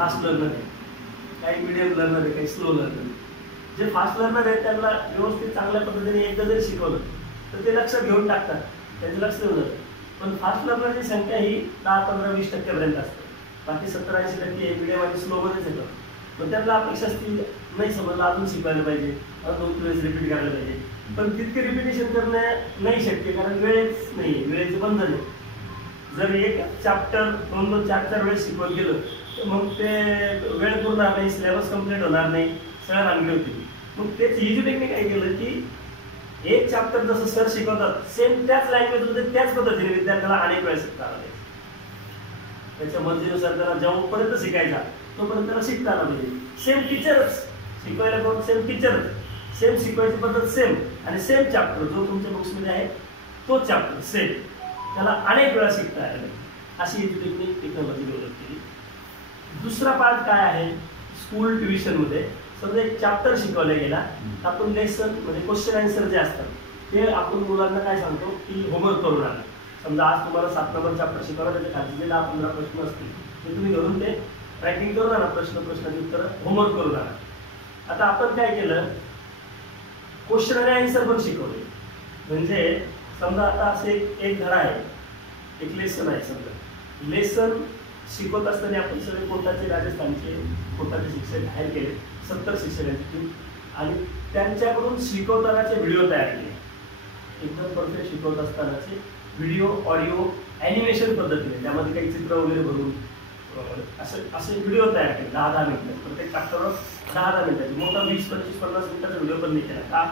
Fast learner आहे, काही medium learner आहे, काही स्लो लर्नर. जे फास्ट लर्नर आहेत त्यांना व्यवस्थित चांगल्या पद्धतीने एकदा जरी शिकवलं तर ते लक्ष घेऊन टाकतात, त्यांचं लक्ष देऊन जातं. पण फास्ट लर्नरची संख्या ही 10, 15, 20% असते. बाकी 70-80% मीडियम आणि स्लोमध्येच येतं. पण त्यांना अपेक्षा असती नाही समजलं अजून शिकवायला पाहिजे, अजून 2 वेळेस रिपीट करायला पाहिजे. पण तितके रिपिटेशन करणं नाही शक्य, कारण वेळच नाही, वेळेचं बंधन आहे. जर एक चॅप्टर 2-2, 4-4 वेळेस शिकवत गेलं तर मग ते वेळ पूर्ण नाही, सिलेबस कम्प्लीट होणार नाही, सगळ्या भानगडी होती. मग तेच इझीटेकने काय केलं की एक चॅप्टर जसं सर शिकवतात सेम त्याच लँग्वेजमध्ये त्याच पद्धतीने विद्यार्थ्याला अनेक वेळेस शिकता आला पाहिजे. त्याच्या मर्जीनुसार त्याला जेव्हापर्यंत शिकायचा तोपर्यंत त्याला शिकता आला पाहिजे. सेम टीचरच शिकवायला, कोण सेम टीचरच, सेम शिकवायची पद्धत सेम, आणि सेम चॅप्टर जो तुमच्या बुक्समध्ये आहे तो चॅप्टर सेम त्याला अनेक वेळा शिकता आला पाहिजे. अशी एज्युकेशनल टेक्नॉलॉजी डेव्हलप केली. दुसरा पार्ट काय आहे, स्कूल ट्युशनमध्ये समजा एक चॅप्टर शिकवला गेला, आपण लेसन म्हणजे क्वेश्चन आन्सर जे असतात ते आपण मुलांना काय सांगतो की होमवर्क करून आणा. समजा आज तुम्हाला 7 नंबर चॅप्टर शिकवला, त्याच्या खाली 10-15 प्रश्न असतील ते तुम्ही घरून ते रायटिंग करून आणा, प्रश्नाची उत्तर होमवर्क करून आणा. आता आपण काय केलं, क्वेश्चन आणि आन्सर पण शिकवले. म्हणजे समजा आता असे एक धडा आहे, एक लेसन आहे. समजा लेसन शिकवत असताना आपण सगळे कोटाचे, राजस्थानचे कोटाचे शिक्षक हायर केले, 70 शिक्षकांची, आणि त्यांच्याकडून शिकवतानाचे व्हिडिओ तयार केले. एकदम परफेक्ट शिकवत असतानाचे व्हिडिओ, ऑडिओ, ॲनिमेशन पद्धतीने, त्यामध्ये काही चित्र वगैरे भरून असे व्हिडिओ तयार केले. 10-10 मिनिटं प्रत्येक चॅप्टरवर 10-10 मिनिटाचे. मोठा 20, 25, 50 मिनिटाचा व्हिडिओ पण नाही केला का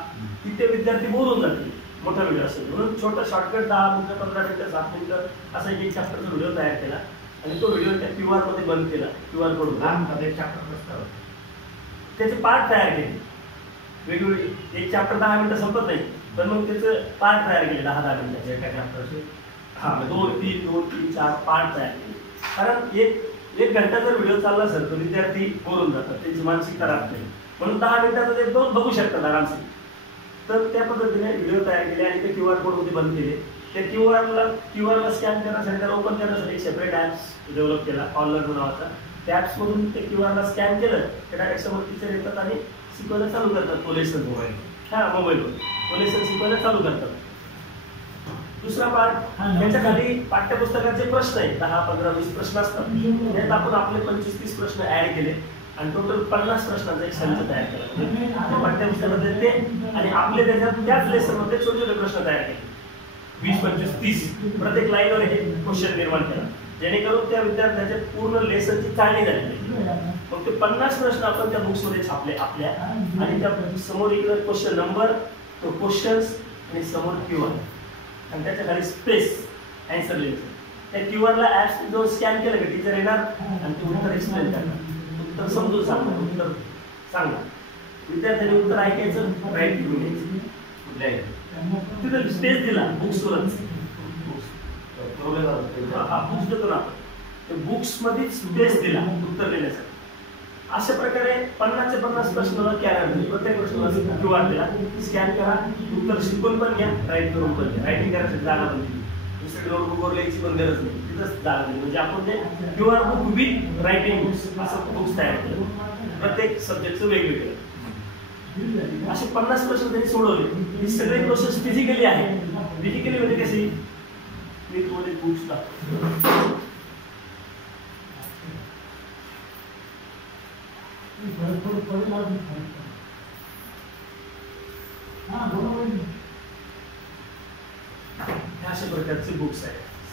तिथे विद्यार्थी बोर होऊन जातील मोठा व्हिडिओ असेल. म्हणून छोटा शॉर्टकट 10 मिनिटं, 15 मिनिटं, 7 मिनिटं असा एक चॅप्टरचा व्हिडिओ तयार केला आणि तो व्हिडिओ त्या QR मध्ये बंद केला. QR कोड त्याचे पार्ट तयार केले वेगवेगळे. एक चॅप्टर 10 मिनिटं संपत नाही, पण मग त्याचं पार्ट तयार केले 10-10 मिनिटाचे एका चॅप्टरचे. 2-3-4 पार्ट तयार केले. कारण एक घंटा जर व्हिडिओ चालला सर तर विद्यार्थी बोर होऊन जातात, त्यांची मानसिकता राहत नाही. म्हणून 10 मिनिटात ते बघू शकतात आरामसे. तर त्या पद्धतीने व्हिडिओ तयार केले आणि ते QR कोडमध्ये बंद केले. त्या क्यूआरला स्कॅन करण्यासाठी, त्याला ओपन करण्यासाठी एक सेपरेट ॲप्स डेव्हलप केला, ऑनलाईन नावाचा. त्या ॲप्समधून ते क्यूआरला स्कॅन केलं की डायरेक्ट समोर टीचर येतात आणि शिकवायला चालू करतात. कोलेसन मोबाईल, मोबाईलवर कोलेसन शिकवायला चालू करतात. दुसरा पार्ट, त्याच्या खाली पाठ्यपुस्तकाचे प्रश्न आहेत, 10, 15, 20 प्रश्न असतात. त्यात आपण आपले 25-30 प्रश्न ऍड केले आणि टोटल 50 प्रश्नांचा एक संच तयार केला. पाठ्यपुस्तकामध्ये ते आणि आपले त्याच लेसनमध्ये छोटे छोटे प्रश्न तयार केले, 20, 25, 30 प्रत्येक लाईनवर हे क्वेश्चन निर्माण केला, जेणेकरून त्या विद्यार्थ्याच्या पूर्ण लेसनची चाळणी झाली. मग ते 50 प्रश्न आपण त्या बुक्समध्ये छापले आपल्या, आणि त्या समोर इकडे क्वेश्चन नंबर, तो क्वेश्चन्स आणि समोर QR आणि त्याच्या खाली स्पेस आन्सर लिहायचं. त्या क्यूआरला ॲप जो स्कॅन केलं की टीचर येणार आणि ते उत्तर एक्सप्लेन करणार, उत्तर समजून सांगणार, उत्तर सांगणार. विद्यार्थ्यांनी उत्तर ऐकायचं, राईट करून घ्यायचं. तिथं स्पेस दिला बुक्सवरच, बुक्स देतो ना आपण, बुक्समध्ये स्पेस दिला उत्तर देण्यासाठी. अशा प्रकारे 50 चे 50 प्रश्न प्रत्येक प्रश्नाला QR दिला, स्कॅन करा, उत्तर शिकून पण घ्या, राईट करून पण घ्या. रायटिंग करायसाठी जागा पण दिली, दुसरी नोटबुकवर लिहायची पण गरज नाही, तिथंच जागा दिली. म्हणजे आपण ते QR book with writing books असं बुक्स तयार केलं, प्रत्येक सब्जेक्टचं वेगवेगळं. असे 50 प्रश्न त्यांनी सोडवले. ही सगळी प्रोसेस फिजिकली आहे. फिजिकली म्हणजे कशी, मी तुम्हाला बुक्स दाखवतो. अशा प्रकारचे बुक्स आहेत.